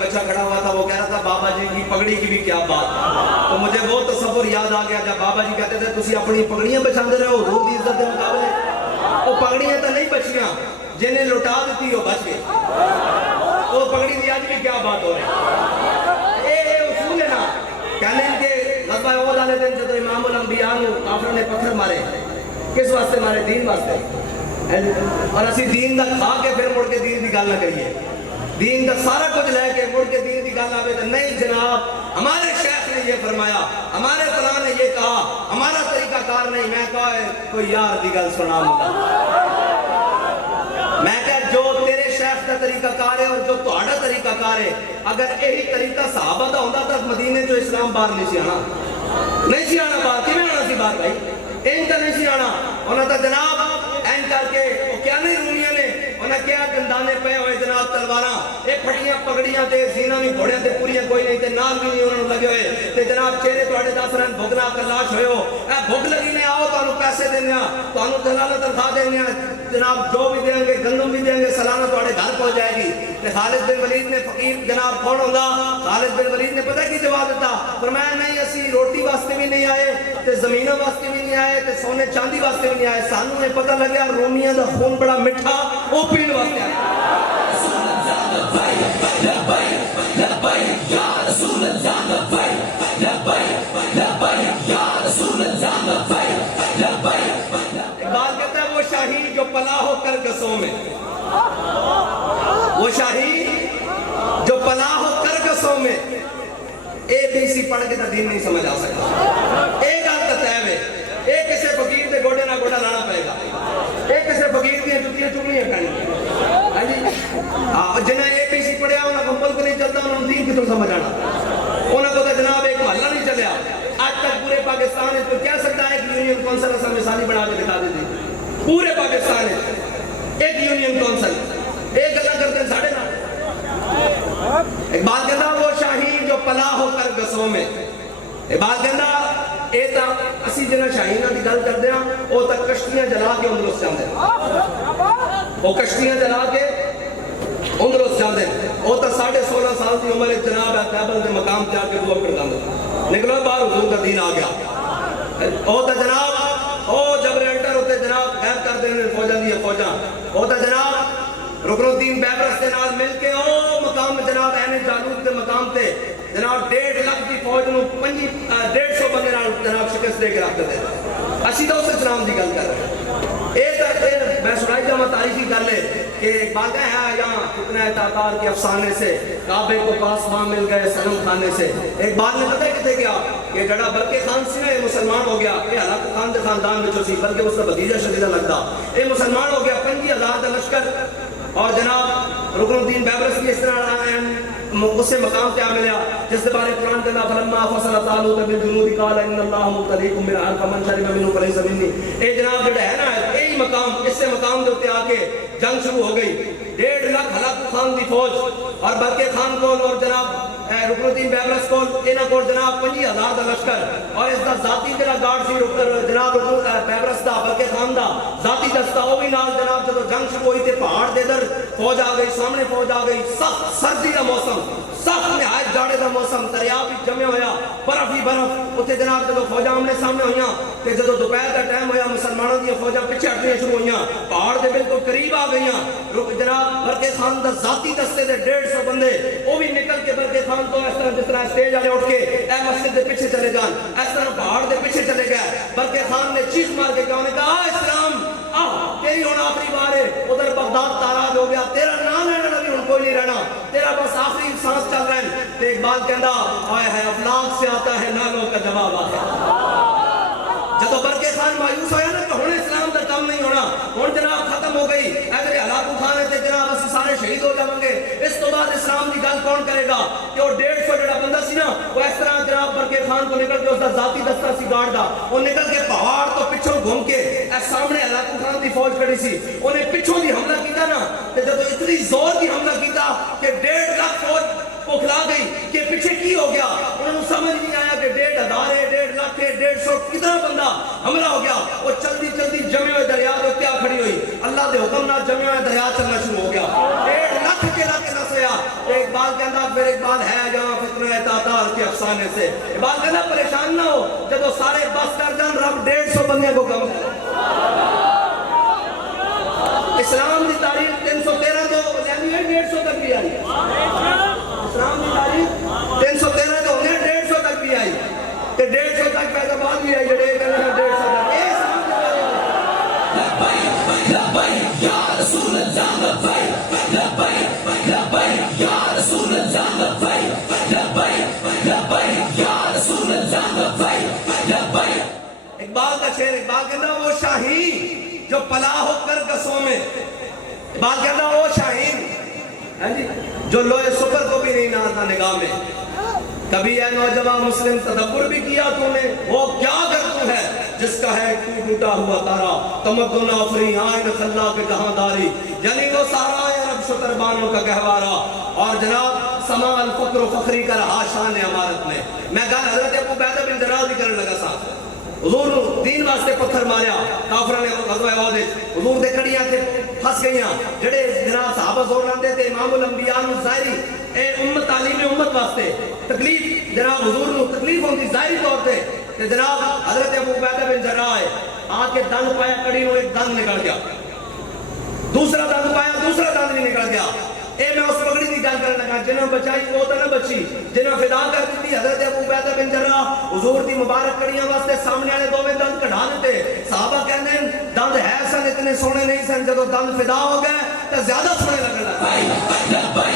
بچہ کھڑا ہوا تھا، وہ کہہ رہا تھا بابا جی کی پگڑی کی بھی کیا بات. تو مجھے وہ تصور یاد آ گیا جب بابا جی کہتے تھے تسی اپنی پگڑیاں بچاندے رہے ہو حضور دی عزت کے مقابلے. وہ پگڑیاں تو نہیں بچیاں، جنہیں لٹا دیتی ہو بچ گئے. وہ پگڑی دی آج بھی کیا بات ہو رہی. اے اصول ہے نا. کہنے ان کے غزوہ احد والے دن جب امام الانبیاء نے کافروں نے پتھر مارے، کس واسطے مارے؟ دین واسطے. اور اسی دین دا کھا کے پھر مڑ کے دین دی گل نہ کریے. دین کا سارا کچھ لے کے مڑ کے دین کی گل آوے تو نہیں جناب. ہمارے شیخ نے یہ فرمایا، ہمارے قرآن نے یہ کہا، ہمارا طریقہ کار نہیں. میں کہا ہے کوئی یار دی گل سنا ملا. میں کہا جو تیرے شیخ کا طریقہ کار ہے اور جو تہاڈا طریقہ کار ہے، اگر یہی طریقہ صحابہ دا ہوندا تو مدینے جو اسلام باہر نہیں سی آنا. نہیں سی آنا باہر. کیوں آنا سی باہر بھائی؟ ان کا نہیں سی آنا. انہوں نے جناب این کر کے کیا نہیں رومیاں نے انہیں کیا گندانے پہ ہوئے جناب تلواراں، ایک پھٹیاں پگڑیاں تے زینہ بھی گھوڑیاں تے پوریاں کوئی نہیں تے نال بھی نہیں انہوں نے لگے ہوئے تے جناب چہرے توڑے دس رہن بھگنا کلاش ہوئے ہو. اے بھگ لگی نے آؤ تو انہوں پیسے دینے ہیں، تو انہوں دلالہ تنخواہ دینے ہیں، جناب جو بھی دیں گے گندم بھی دیں گے، سلانہ توڑے گھر پہنچ جائے گی. تے خالد بن ولید نے فقیر جناب کون ہوگا؟ خالد بن ولید نے پتہ کی جواب دیتا؟ فرمایا نہیں اسی روٹی واسطے بھی نہیں آئے تے زمینوں واسطے بھی نہیں آئے تے سونے چاندی واسطے بھی نہیں آئے. سانوں نے پتہ لگیا رومیاں دا خون بڑا مٹھا، وہ پین واسطے آئے. اقبال کہتا ہے وہ شاہی جو پلا ہو کر گسوں میں، وہ شاہی جو پلا ہو کر گسوں میں اے بی سی پڑھ کے تو دین نہیں سمجھ آ سکتا. ایک گل تو طے ہے، ایک کسے فقیر دے گوڑے نہ گوڑا لانا پائے گا، ایک کسے فقیر دیا جتیاں چکنیاں کرنی. جنہیں اے بی سی پڑھیا انہوں کو ملک نہیں چلتا، انہوں نے دین کی تو سمجھ آنا. انہوں کو تو جناب ایک محلہ نہیں چلیا. آج تک پورے پاکستان ہے تو کہہ سکتا ہے ایک یونین کونسل اسا مثالی بنا کے دکھا دیتی. پورے پاکستان ہے ایک یونین کونسل، ایک گلا کرتے ہیں ساڑھے نا. اقبال کہتا وہ شاہی جو پلا ہو کر گسوں میں. اقبال کہتا اے تا اسی جنہ شاہینہ دی گل کر دیا وہ تا کشتیاں جلا کے اندرس جاندے، وہ کشتیاں جلا کے اندرس جاندے. وہ تا 16.5 سال دی عمر ایک جناب ہے تیبل دے مقام تے آ کے وہ اپنے جاندے نکلو باہر حضور کا دین آ گیا. وہ تا جناب وہ جب رینٹر ہوتے جناب غیب کر دینے فوجاں دی فوجاں. وہ تا جناب رکن الدین بیبرس کے نال مل کے او مقام جناب این جالوت کے مقام تے جناب 1.5 لاکھ دی فوج نو 150 بندے نال جناب شکست دے کے رکھ دے. اسی تو اس اسلام دی گل کر رہے ہیں. میں سنائی جاؤں تاریخی گل ہے کہ اقبال کا ہے یہاں فتنہ تاتار کے افسانے سے کعبے کو پاسبان مل گئے صنم خانے سے. اقبال نے پتہ کتے گیا کہ جڑا برقع خان سی نا یہ مسلمان ہو گیا. یہ حالات خان دے خاندان میں جو سی بلکہ اس کا بھتیجا شدیدہ لگتا. یہ مسلمان ہو گیا 25,000 دا لشکر. اور جناب رکن الدین بیبرس بھی اس طرح اس سے مقام تے عاملیا جس کے بارے قرآن کے اللہ فلما فصل طالوت بالجنود قال ان اللہ مبتلیکم بنہر فمن شرب منہ فلیس منی. اے جناب جڑا ہے نا یہی مقام اس سے مقام دے اوپر آ کے جنگ شروع ہو گئی. 1.5 لاکھ ہلاکو خان دی فوج اور برقع خان کول اور جناب رکن الدین بیبرس کول انہاں کول جناب 25,000 دا لشکر. اور اس دا ذاتی جڑا گارڈ سی جناب بیبرس دا برقع خان دا ذاتی دستہ وہ بھی نال جناب جب جنگ شروع ہوئی تے پہاڑ دے در فوج آ گئی، سامنے فوج آ گئی. سخت سردی دا موسم، سخت نہایت جاڑے دا موسم، دریا بھی جمع ہویا، برف ہی برف. اتنے جناب جب فوجاں آمنے سامنے ہوئیاں تے جب دوپہر کا ٹائم ہویا مسلمانوں دی فوجاں پیچھے ہٹنے شروع ہوئیاں، پہاڑ دے بالکل قریب آ گئیاں. جناب برقع خان دا ذاتی دستے دے 150 بندے وہ بھی نکل کے برقع خان تو اس طرح جس طرح اسٹیج والے اٹھ کے اے مسجد دے پیچھے چلے جان اس طرح پہاڑ دے پیچھے چلے گئے. برقع خان نے چیخ مار کے کہا اسلام تیری ہونا آخری بار ہے. ادھر بغداد تاراج ہو گیا، تیرا نام لینے والا بھی ہن کوئی نہیں رہنا، تیرا بس آخری سانس چل رہا ہے. اقبال کہندا آئے ہے افلاک سے آتا ہے نالوں کا جواب آتا ہے. جب برکے خان مایوس ہویا نا کہ ہن اسلام دا کام نہیں ہونا، ہن جناب ختم ہو گئی، ادھر ہلاکو خان تے جناب اسی سارے شہید ہو جاواں گے، اس تو بعد اسلام دی گل کون کرے گا؟ کہ وہ 150 جڑا بندہ سی نا، وہ اس طرح جناب برکے خان کو نکل کے اس دا ذاتی دستہ سی گارڈ دا، وہ نکل کے پہاڑ تو پچھوں گھوم کے اے سامنے ہلاکو خان دی فوج کھڑی سی، انہیں پچھوں دی حملہ کیتا نا، تے جب اتنی زور دی حملہ کیتا کہ 1.5 لاکھ فوج کو کھلا گئی کہ پیچھے کی ہو گیا، انہوں نے سمجھ نہیں آیا کہ 1.5 ہے 1.5 لاکھ ہے 150 کتنا بندہ حملہ ہو گیا، وہ چلتی چلتی جمع ہوئے دریا دے کیا کھڑی ہوئی، اللہ دے حکم نہ جمع ہوئے دریا چلنا شروع ہو گیا، 1.5 لاکھ کے علاقے نہ سویا، اقبال کہندا پھر اقبال ہے جہاں فتنہ تاتار کے افسانے سے، اقبال کہندا پریشان نہ ہو، جب وہ سارے بس کر جان رب 150 بندے کو کم کرے۔ اسلام دی تاریخ 313 تو یعنی 150 تک بھی آئی، اسلام کی تاریخ 313 تو ہونے 150 تک بھی آئی، تے 150 تک پیدا بعد بھی آئی، جڑے کہنے ہیں 150 تک، اے اسلام کے بارے میں لبیک لبیک یا رسول اللہ لبیک لبیک لبیک یا رسول اللہ لبیک لبیک لبیک یا رسول اللہ لبیک لبیک۔ اقبال کا شعر، اقبال کہنا وہ شاہین جو پلا ہو کر گسوں میں، اقبال کہنا وہ شاہین جو لوہے سپر کو بھی نہیں نہاتا نگاہ میں، کبھی اے نوجوان مسلم تدبر بھی کیا تو نے، وہ کیا گر تو ہے جس کا ہے ٹوٹا ہوا تارا، تمدن آفری آئین خلاق جہاں داری، یعنی وہ سہرا عرب شتر بانوں کا گہوارہ، اور جناب سما الفقر و فخری کا رہا شان عمارت میں۔ میں گل حضرت ابو عبیدہ بن جراح بھی کرنے لگا صاحب، حضور دین واسطے پتھر ماریا کافرہ نے غزوہ احد، حضور دے کڑیاں تے پھس گئیاں، جڑے جناب صحابہ زور لاندے تے امام الانبیاء نو ظاہری اے امت تعلیم امت واسطے تکلیف جناب حضور نو تکلیف ہوندی ظاہری طور تے، تے جناب حضرت ابو عبیدہ بن جراح آ کے دند پایا کڑی نو، ایک دند نکل گیا، دوسرا دند پایا دوسرا دند نہیں نکل گیا، اے میں اس پگڑی دی گل کرنے لگا، جنہاں بچائی وہ تو نہ بچی، جنہاں فدا کر دیتی حضرت ابو عبیدہ بن جراح حضور دی مبارک کڑیاں واسطے سامنے والے دوویں دند کڈھا دیتے، صحابہ کہندے ہیں دند ہے سن اتنے سونے نہیں سن، جدوں دند فدا ہو گئے تے زیادہ سونے لگن لگے۔